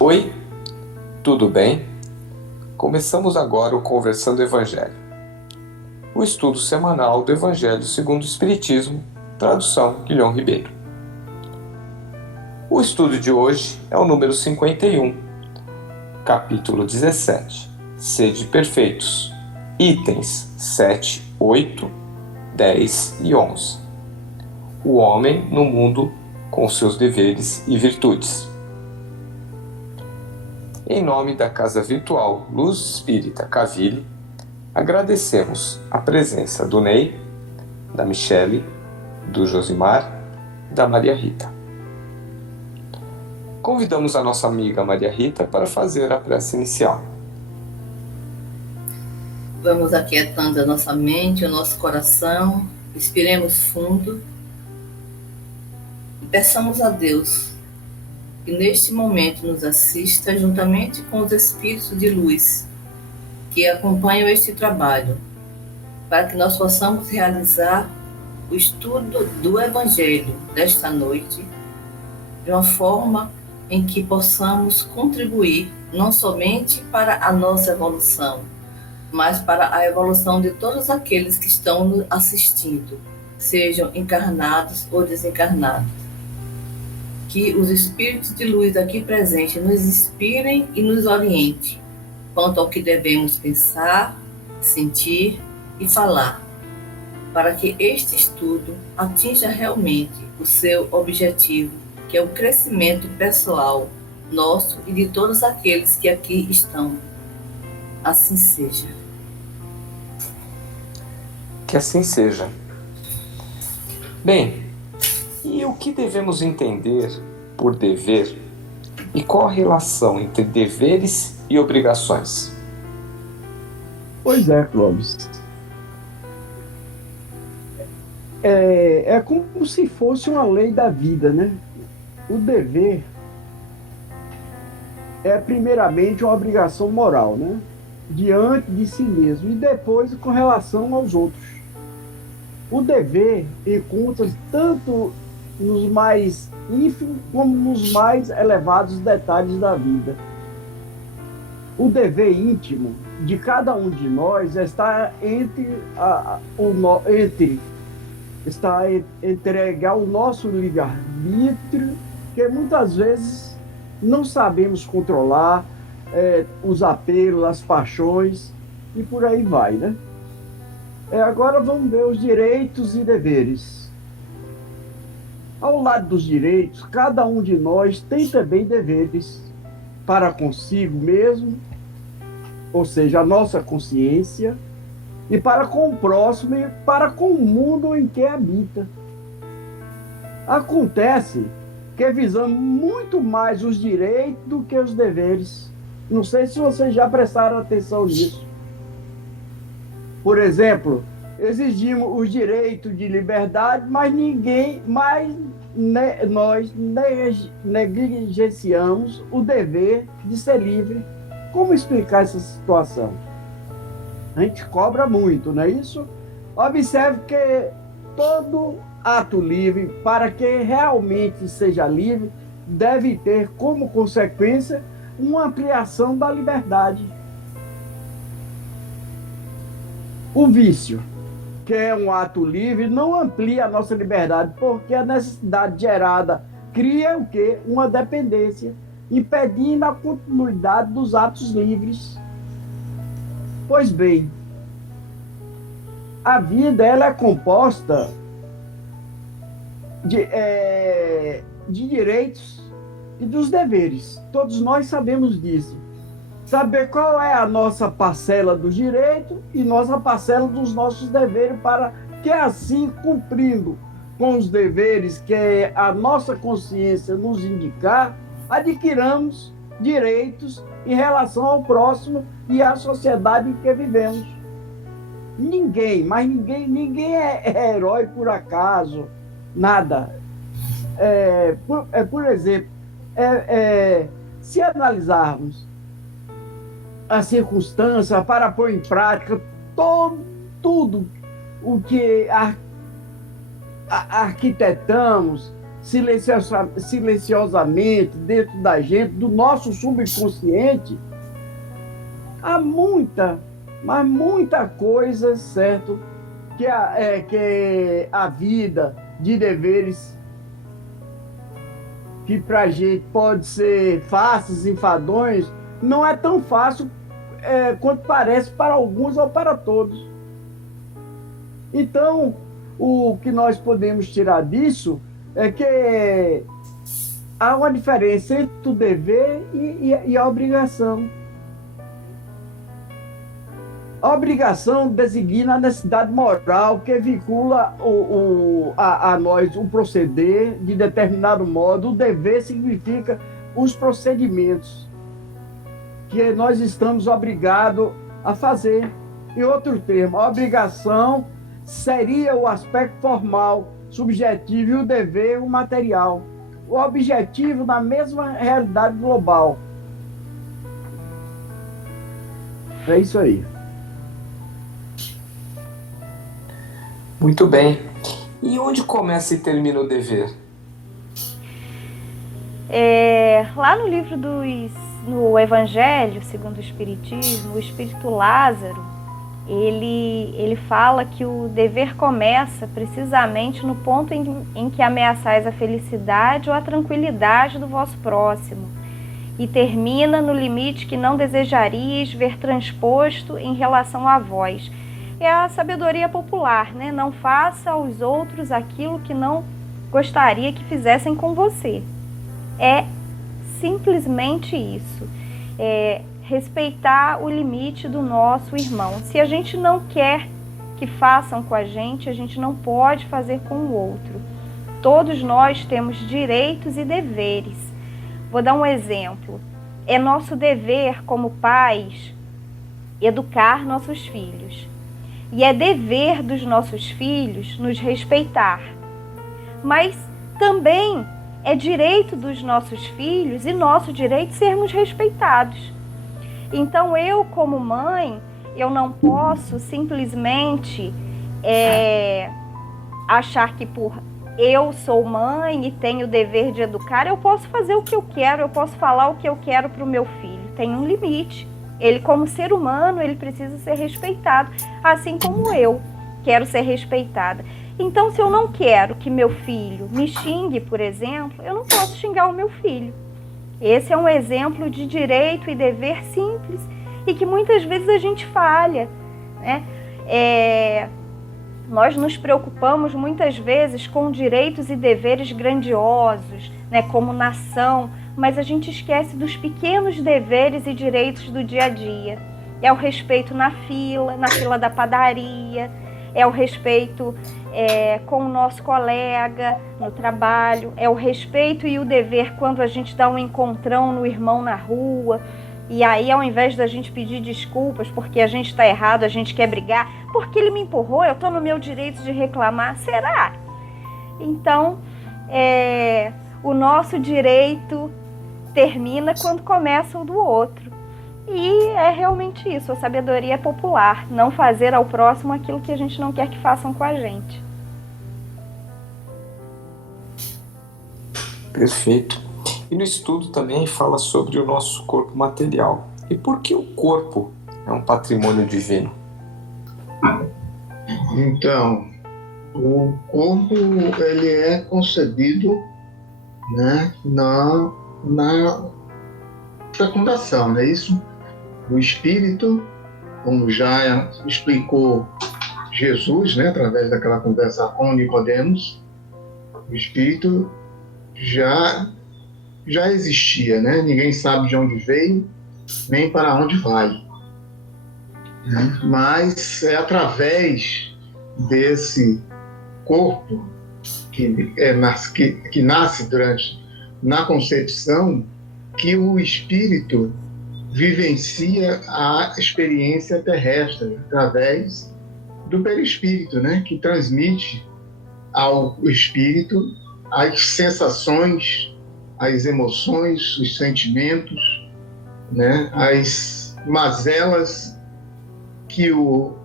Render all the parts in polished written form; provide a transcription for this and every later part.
Oi, tudo bem? Começamos agora o Conversando Evangelho, o estudo semanal do Evangelho segundo o Espiritismo, tradução Guilhom Ribeiro. O estudo de hoje é o número 51, capítulo 17, Sede Perfeitos, itens 7, 8, 10 e 11. O homem no mundo com seus deveres e virtudes. Em nome da Casa Virtual Luz Espírita Caville, agradecemos a presença do Ney, da Michele, do Josimar, da Maria Rita. Convidamos a nossa amiga Maria Rita para fazer a prece inicial. Vamos aquietando a nossa mente, o nosso coração, respiremos fundo e peçamos a Deus que neste momento nos assista juntamente com os espíritos de luz que acompanham este trabalho, para que nós possamos realizar o estudo do Evangelho desta noite de uma forma em que possamos contribuir não somente para a nossa evolução, mas para a evolução de todos aqueles que estão nos assistindo, sejam encarnados ou desencarnados. Que os espíritos de luz aqui presentes nos inspirem e nos orientem quanto ao que devemos pensar, sentir e falar, para que este estudo atinja realmente o seu objetivo, que é o crescimento pessoal nosso e de todos aqueles que aqui estão. Assim seja. Que assim seja. Bem, e o que devemos entender por dever e qual a relação entre deveres e obrigações? Pois é, Clóvis. É como se fosse uma lei da vida, né? O dever é primeiramente uma obrigação moral, né? Diante de si mesmo e depois com relação aos outros. O dever encontra tanto nos mais ínfimos como nos mais elevados detalhes da vida. O dever íntimo de cada um de nós está está entregar o nosso livre-arbítrio, que muitas vezes não sabemos controlar, os apelos, as paixões, e por aí vai, né? Agora vamos ver os direitos e deveres. Ao lado dos direitos, cada um de nós tem também deveres para consigo mesmo, ou seja, a nossa consciência, e para com o próximo e para com o mundo em que habita. Acontece que visamos muito mais os direitos do que os deveres. Não sei se vocês já prestaram atenção nisso. Por exemplo, exigimos os direitos de liberdade, mas nós negligenciamos o dever de ser livre. Como explicar essa situação? A gente cobra muito, não é isso? Observe que todo ato livre, para que realmente seja livre, deve ter como consequência uma ampliação da liberdade. O vício, que é um ato livre, não amplia a nossa liberdade, porque a necessidade gerada cria o quê? Uma dependência, impedindo a continuidade dos atos livres. Pois bem, a vida ela é composta de direitos e dos deveres. Todos nós sabemos disso. Saber qual é a nossa parcela dos direitos e nossa parcela dos nossos deveres, para que assim, cumprindo com os deveres que a nossa consciência nos indicar, adquiramos direitos em relação ao próximo e à sociedade em que vivemos. Ninguém, mas ninguém é herói por acaso, nada. Por exemplo, se analisarmos a circunstância para pôr em prática tudo o que arquitetamos silenciosamente dentro da gente, do nosso subconsciente, há mas muita coisa, certo, que a vida de deveres, que para a gente pode ser fáceis, enfadonhos, não é tão fácil quanto parece para alguns ou para todos. Então, o que nós podemos tirar disso é que há uma diferença entre o dever e a obrigação. A obrigação designa a necessidade moral que vincula a nós o proceder de determinado modo. O dever significa os procedimentos que nós estamos obrigados a fazer. Em outro termo, a obrigação seria o aspecto formal, subjetivo, e o dever, o material. O objetivo na mesma realidade global. É isso aí. Muito bem. E onde começa e termina o dever? Lá no livro no Evangelho, segundo o Espiritismo, o Espírito Lázaro, ele fala que o dever começa precisamente no ponto em que ameaçais a felicidade ou a tranquilidade do vosso próximo, e termina no limite que não desejaríeis ver transposto em relação a vós. É a sabedoria popular, né? Não faça aos outros aquilo que não gostaria que fizessem com você. É simplesmente isso. Respeitar o limite do nosso irmão. Se a gente não quer que façam com a gente não pode fazer com o outro. Todos nós temos direitos e deveres. Vou dar um exemplo. É nosso dever como pais educar nossos filhos. E é dever dos nossos filhos nos respeitar. Mas também é direito dos nossos filhos e nosso direito sermos respeitados. Então eu, como mãe, eu não posso simplesmente achar que por eu sou mãe e tenho o dever de educar, eu posso fazer o que eu quero, eu posso falar o que eu quero para o meu filho. Tem um limite. Ele, como ser humano, ele precisa ser respeitado, assim como eu quero ser respeitada. Então, se eu não quero que meu filho me xingue, por exemplo, eu não posso xingar o meu filho. Esse é um exemplo de direito e dever simples e que muitas vezes a gente falha, né? Nós nos preocupamos muitas vezes com direitos e deveres grandiosos, né, como nação, mas a gente esquece dos pequenos deveres e direitos do dia a dia. É o respeito na fila da padaria, é o respeito com o nosso colega no trabalho, é o respeito e o dever quando a gente dá um encontrão no irmão na rua, e aí ao invés da gente pedir desculpas porque a gente está errado, a gente quer brigar, porque ele me empurrou, eu estou no meu direito de reclamar, será? Então, o nosso direito termina quando começa o do outro. E é realmente isso, a sabedoria popular, não fazer ao próximo aquilo que a gente não quer que façam com a gente. Perfeito. E no estudo também fala sobre o nosso corpo material. E por que o corpo é um patrimônio divino? Então, o corpo ele é concebido, né, na fecundação, não é isso? O espírito, como já explicou Jesus, né, através daquela conversa com Nicodemos, o espírito já existia, né? Ninguém sabe de onde veio, nem para onde vai. Né? Mas é através desse corpo que nasce na concepção que o espírito vivencia a experiência terrestre através do perispírito, né? Que transmite ao espírito as sensações, as emoções, os sentimentos, né? As mazelas que o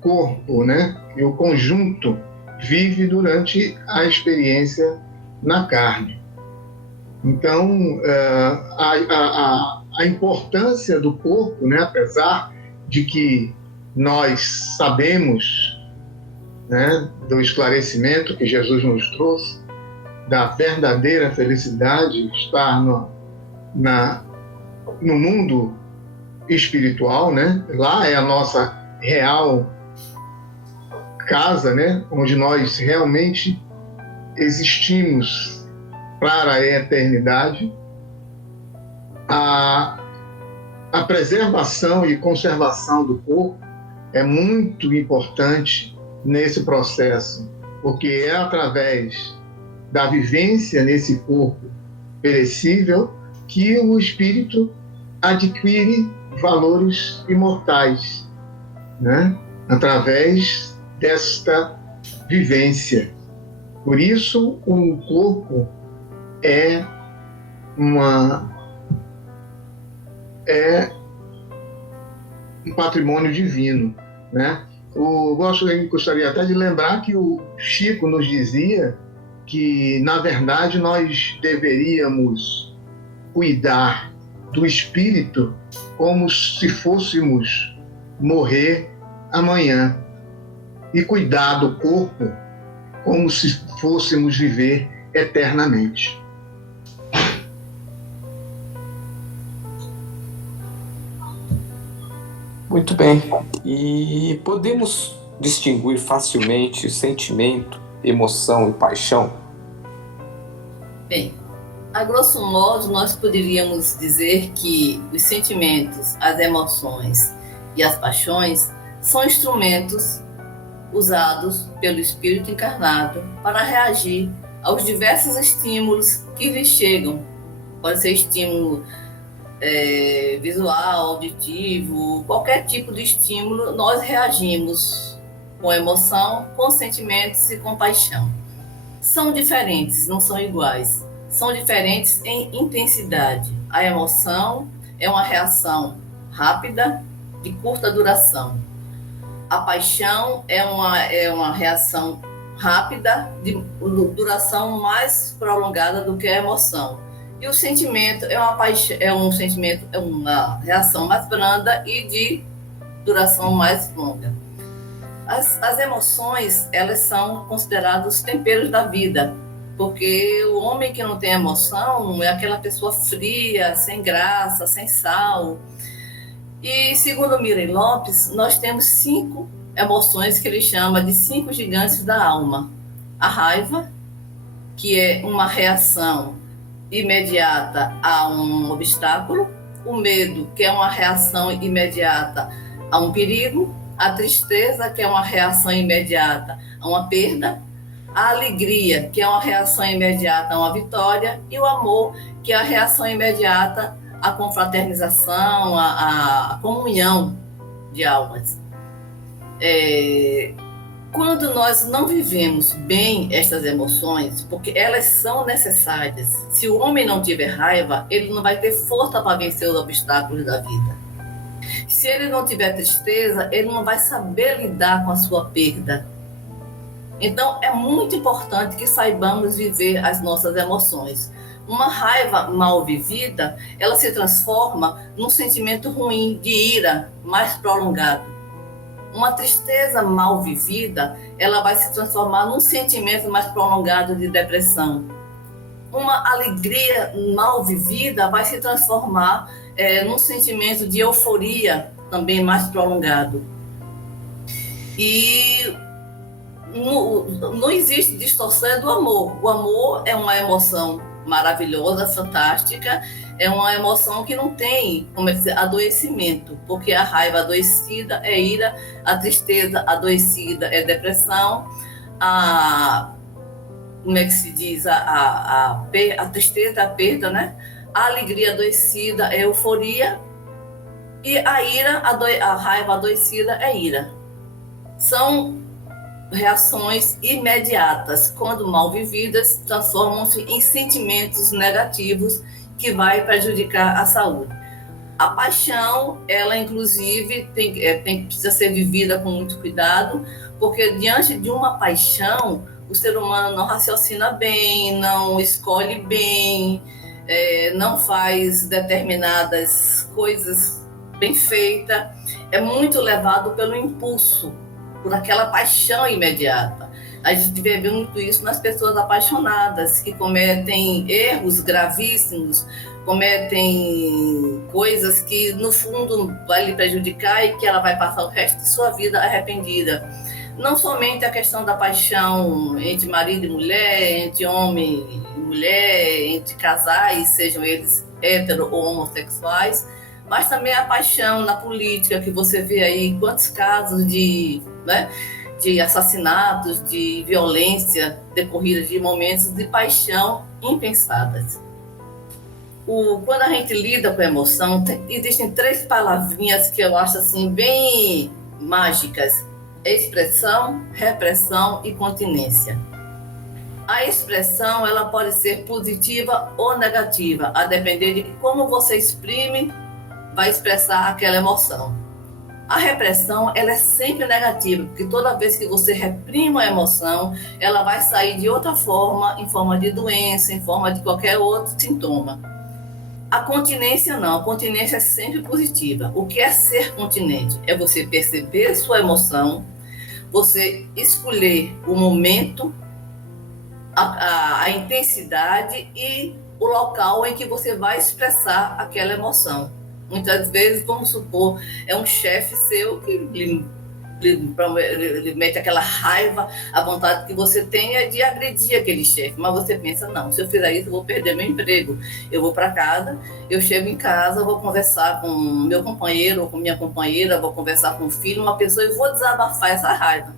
corpo, né? E o conjunto vive durante a experiência na carne. Então, a importância do corpo, né? Apesar de que nós sabemos, né, do esclarecimento que Jesus nos trouxe, da verdadeira felicidade estar no mundo espiritual, né? Lá é a nossa real casa, né? Onde nós realmente existimos para a eternidade. A preservação e conservação do corpo é muito importante nesse processo, porque é através da vivência nesse corpo perecível que o espírito adquire valores imortais, né? Através desta vivência. Por isso, o corpo é um patrimônio divino, né? Eu gostaria até de lembrar que o Chico nos dizia que, na verdade, nós deveríamos cuidar do espírito como se fôssemos morrer amanhã e cuidar do corpo como se fôssemos viver eternamente. Muito bem. E podemos distinguir facilmente sentimento, emoção e paixão? Bem, a grosso modo, nós poderíamos dizer que os sentimentos, as emoções e as paixões são instrumentos usados pelo espírito encarnado para reagir aos diversos estímulos que lhe chegam. Pode ser estímulo visual, auditivo, qualquer tipo de estímulo, nós reagimos com emoção, com sentimentos e com paixão. São diferentes, não são iguais. São diferentes em intensidade. A emoção é uma reação rápida, de curta duração. A paixão é uma reação rápida, de duração mais prolongada do que a emoção. E o sentimento é uma reação mais branda e de duração mais longa. As emoções, elas são consideradas os temperos da vida, porque o homem que não tem emoção é aquela pessoa fria, sem graça, sem sal. E, segundo Mirei Lopes, nós temos 5 emoções que ele chama de 5 gigantes da alma. A raiva, que é uma reação imediata a um obstáculo. O medo, que é uma reação imediata a um perigo. A tristeza, que é uma reação imediata a uma perda. A alegria, que é uma reação imediata a uma vitória. E o amor, que é a reação imediata à confraternização, à comunhão de almas. Quando nós não vivemos bem estas emoções, porque elas são necessárias, se o homem não tiver raiva, ele não vai ter força para vencer os obstáculos da vida. Se ele não tiver tristeza, ele não vai saber lidar com a sua perda. Então, é muito importante que saibamos viver as nossas emoções. Uma raiva mal vivida, ela se transforma num sentimento ruim, de ira, mais prolongado. Uma tristeza mal vivida, ela vai se transformar num sentimento mais prolongado de depressão. Uma alegria mal vivida vai se transformar num sentimento de euforia, também mais prolongado. E não existe distorção do amor. O amor é uma emoção maravilhosa, fantástica, é uma emoção que não tem, adoecimento, porque a raiva adoecida é ira, a tristeza adoecida é depressão, a tristeza é a perda, né? A alegria adoecida é euforia E a ira, a raiva adoecida é ira. São reações imediatas, quando mal vividas, transformam-se em sentimentos negativos que vai prejudicar a saúde. A paixão, ela inclusive precisa ser vivida com muito cuidado, porque diante de uma paixão, o ser humano não raciocina bem, não escolhe bem, não faz determinadas coisas bem feitas, é muito levado pelo impulso, por aquela paixão imediata. A gente vê muito isso nas pessoas apaixonadas, que cometem erros gravíssimos, cometem coisas que, no fundo, vai lhe prejudicar e que ela vai passar o resto de sua vida arrependida. Não somente a questão da paixão entre marido e mulher, entre homem e mulher, entre casais, sejam eles hétero ou homossexuais, mas também a paixão na política, que você vê aí quantos casos de assassinatos, de violência decorridas de momentos de paixão impensadas. Quando a gente lida com a emoção, existem 3 palavrinhas que eu acho assim bem mágicas: expressão, repressão e continência. A expressão, ela pode ser positiva ou negativa, a depender de como você exprime, vai expressar aquela emoção. A repressão, ela é sempre negativa, porque toda vez que você reprime a emoção, ela vai sair de outra forma, em forma de doença, em forma de qualquer outro sintoma. A continência não, a continência é sempre positiva. O que é ser continente? É você perceber sua emoção, você escolher o momento, a intensidade e o local em que você vai expressar aquela emoção. Muitas vezes, vamos supor, é um chefe seu que lhe mete aquela raiva, a vontade que você tem é de agredir aquele chefe, mas você pensa, não, se eu fizer isso eu vou perder meu emprego. Eu vou para casa, eu chego em casa, vou conversar com meu companheiro ou com minha companheira, vou conversar com o filho, uma pessoa, e vou desabafar essa raiva.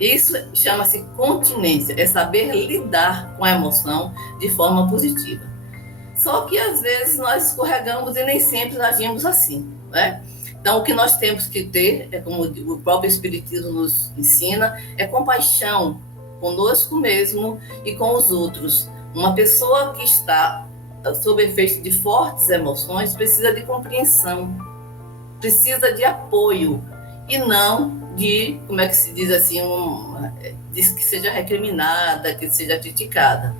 Isso chama-se continência, é saber lidar com a emoção de forma positiva. Só que às vezes nós escorregamos e nem sempre agimos assim, né? Então o que nós temos que ter, é como o próprio Espiritismo nos ensina, é compaixão conosco mesmo e com os outros. Uma pessoa que está sob efeito de fortes emoções precisa de compreensão, precisa de apoio e não de, como é que se diz assim, que seja recriminada, que seja criticada.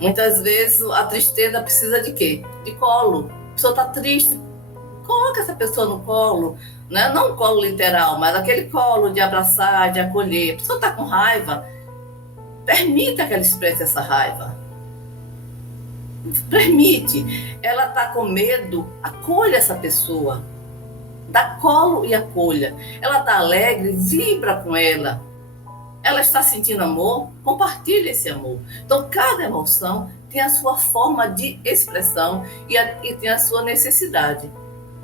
Muitas vezes a tristeza precisa de quê? De colo. A pessoa está triste, coloca essa pessoa no colo, né? Não um colo literal, mas aquele colo de abraçar, de acolher. A pessoa está com raiva, permita que ela expresse essa raiva. Permite. Ela está com medo, acolha essa pessoa. Dá colo e acolha. Ela está alegre, vibra com ela. Ela está sentindo amor, compartilhe esse amor. Então, cada emoção tem a sua forma de expressão e tem a sua necessidade.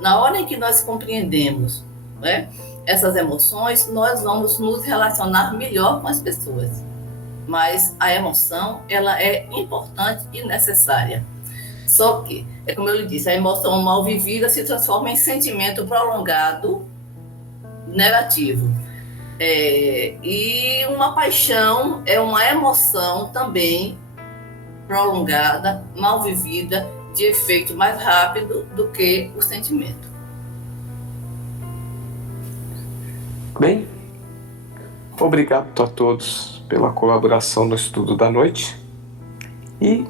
Na hora em que nós compreendemos, né, essas emoções, nós vamos nos relacionar melhor com as pessoas. Mas a emoção, ela é importante e necessária. Só que, é como eu lhe disse, a emoção mal vivida se transforma em sentimento prolongado negativo. E uma paixão é uma emoção também prolongada, mal vivida, de efeito mais rápido do que o sentimento. Bem, obrigado a todos pela colaboração no estudo da noite e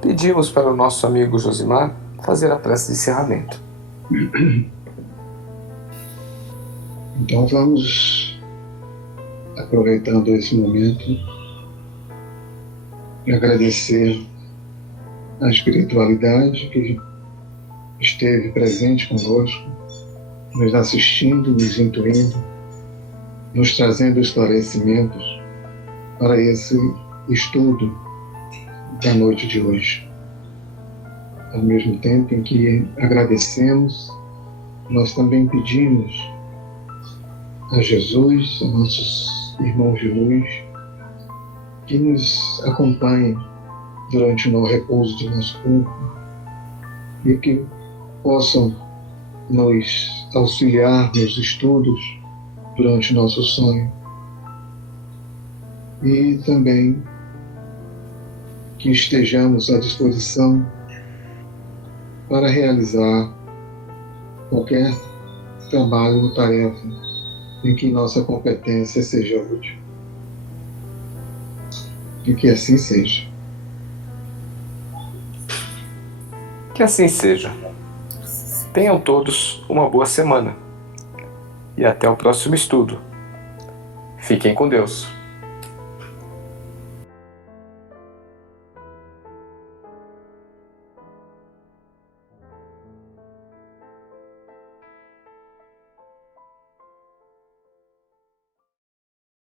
pedimos para o nosso amigo Josimar fazer a prece de encerramento. Então vamos, aproveitando esse momento, agradecer a espiritualidade que esteve presente conosco, nos assistindo, nos intuindo, nos trazendo esclarecimentos para esse estudo da noite de hoje. Ao mesmo tempo em que agradecemos, nós também pedimos a Jesus, a nossos irmãos de luz, que nos acompanhem durante o repouso de nosso corpo e que possam nos auxiliar nos estudos durante nosso sonho. E também que estejamos à disposição para realizar qualquer trabalho ou tarefa em que nossa competência seja útil. E que assim seja. Que assim seja. Tenham todos uma boa semana. E até o próximo estudo. Fiquem com Deus.